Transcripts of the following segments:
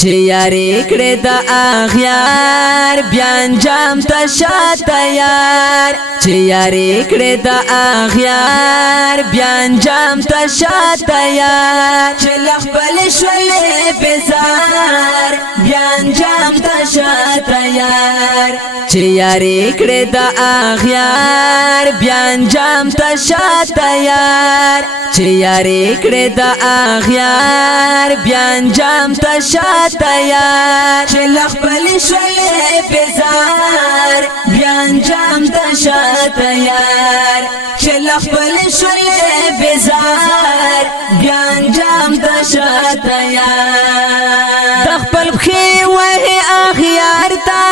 چې یارې کړې د اغیار بیا انجام ته شاته یار چې یارې کړې د اغیار بیا انجام ته شاته یار چې له خپل شولې بیزار بیا انجام ته شاته یار چې یارې کړې د اغیار بیا انجام ته شاته یار چې یارې کړې د اغیار بیا انجام ته شاته یار چې له خپل شولې بیزار بیا انجام ته شاته یار چې له خپل شولې بیزار بیا انجام ته شاته یار د خپل پښې وهې اغیار ته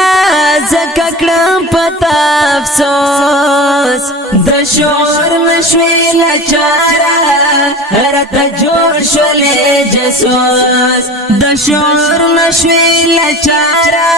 ځکه کړم پته افسوس د شعور مشوي لاچاره راته جوړ شولې جاسوس د شعور مشوي لاچاره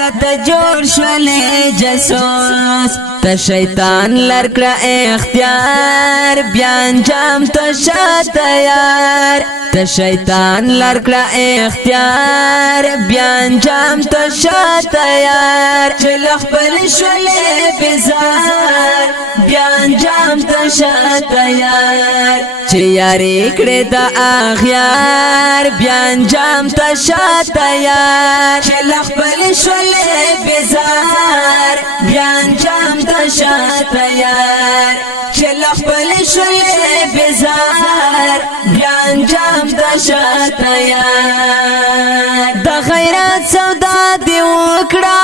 راته جوړ شولې جاسوس ته شیطان لرکړه اختیار بیا انجام ته شاته یار ته شیطان لرکړه اختیار بیا انجام ته شاته یار چې له خپل شولې بیزار بیا انجام ته شاته یار چې یارې کړې د اغیار بیا انجام ته شاته یار چې له خپل شولې بیزار بیا انجام ته شاته یار چې له خپل شولې بیزار بیا انجام ته شاته یار د غیرت سودا دی وکړه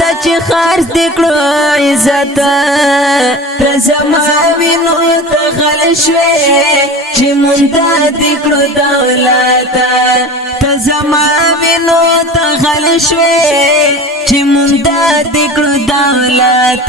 د چې خرڅ دې کړو عزت ته زما وینو ته غل شوې چې مونږ دې کړو دولت ته زما وینو ته غل شوې چې مونږ دې کړو دولت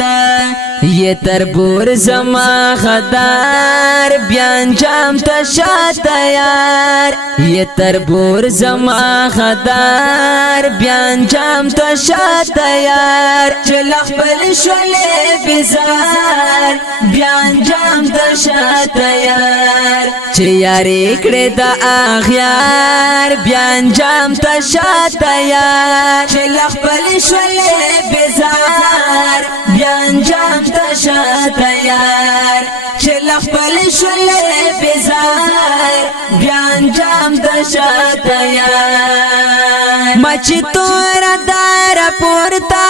یہ تربور زما غدار بیا انجام ته شاته یار یہ تربور زما غدار بیا انجام ته شاته یار چې له خپل شولې بیزار بیا انجام ته شاته یار چې یارې کړې د اغیار بیا انجام ته شاته یار چې له خپل شولې بیزار بیا انجام ته شاته یار چې له خپل شولې بیزار بیا انجام ته شاته یار مچ تور دار پورتا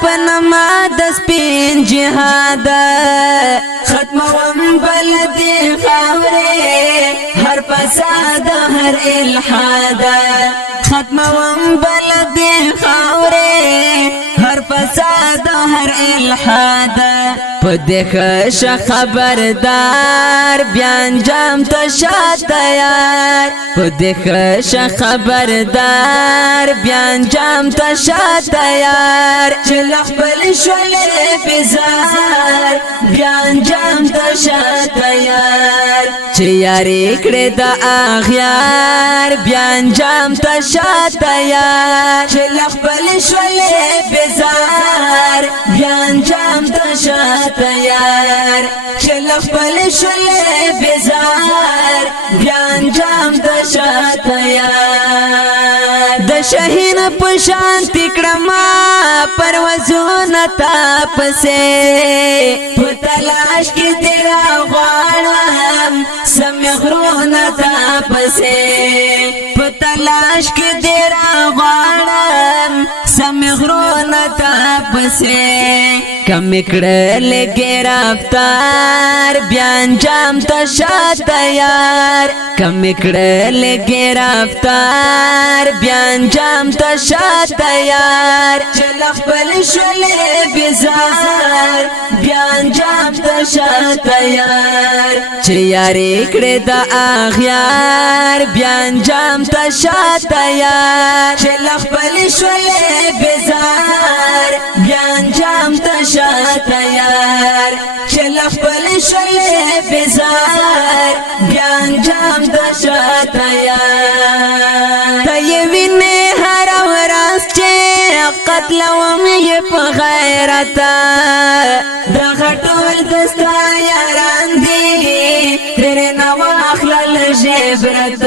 پنما د سپین جهاد ختموم بلدی خاورې هر فساد هر الحاد ختموم بلدی خاورې هر فساد هر الحاد پدخش خبردار بیا انجام ته شاته یار پدخش خبردار بیا انجام ته شاته یار چې له خپل شولې بیزار بیا انجام ته شاته یار چې یارې کړې د اغیار بیا انجام ته شاته یار چې له خپل شولې بیزار بیا انجام ته شاته یار چې له خپل شولې بیزار بیا انجام ته شاته یار د شهین په شان تکړم پروازونه تا پسې په تلاش کې تیرا غواړم سم غرونه تا پسې په تلاش کې تیرا غواړم سم غرونه تا پسې کم کړل گرفتار بیا انجام ته شاته یار کم کړل گرفتار بیا انجام ته شاته یار چې له خپل شولې بیزار بیا انجام ته شاته یار چې یارې کړې د اغیار بیا انجام ته شاته یار چې له خپل شولې بیزار بیا انجام ته شاته یار چې له خپل شولې بیزار بیا انجام ته شاته یار ته یې وینې هر ورځ چې قتلوم یې په غیرت دغه ټول دستا یاران دي ترې نه واخلل ژبرت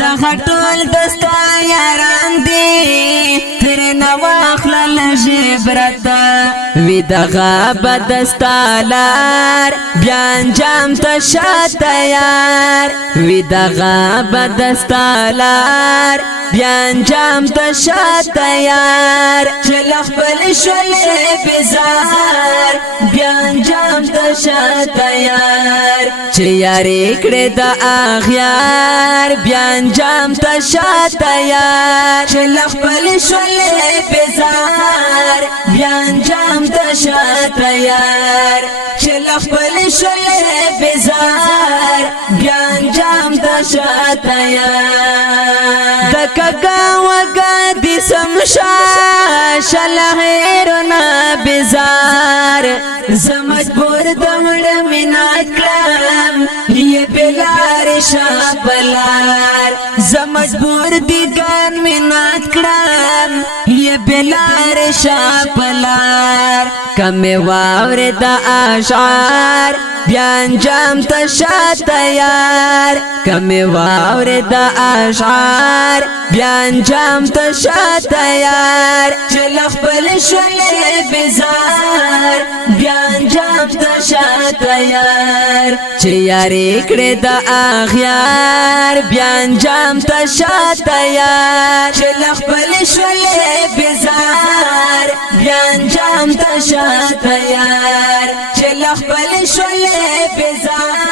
دغه ټول دستا یاران دی تر نواخل لجبرتا وی دغه بدستا لار بیان جام تشات یار وی دغه بدستا لار بیان جام تشات یار چلخ بل شل بزار بیان جام تشات یار چه یاری کړه د اغیار بیان جام تشات یار چلخ بل شل بزار بیان جام تشات یار چلخ بل شل بزار بیان جام تشات یار دکا وگا دی سمشا شلغیرنا بزار زمجبور دمڑ منات کلام یہ بلار شابلار زمجبور دیگان منات کلام یہ بلار شابلار کم واور دا اشعار بیان جام تشات یار کم واور دا اشعار بیان جام تشات یار چلخ بل شل بزار بیان جام تشات یار چه یاری کړه د اغیار بیان جام تشات یار چلخ بل شل بزار بیان جام تشات یار چلخ بل شل بزار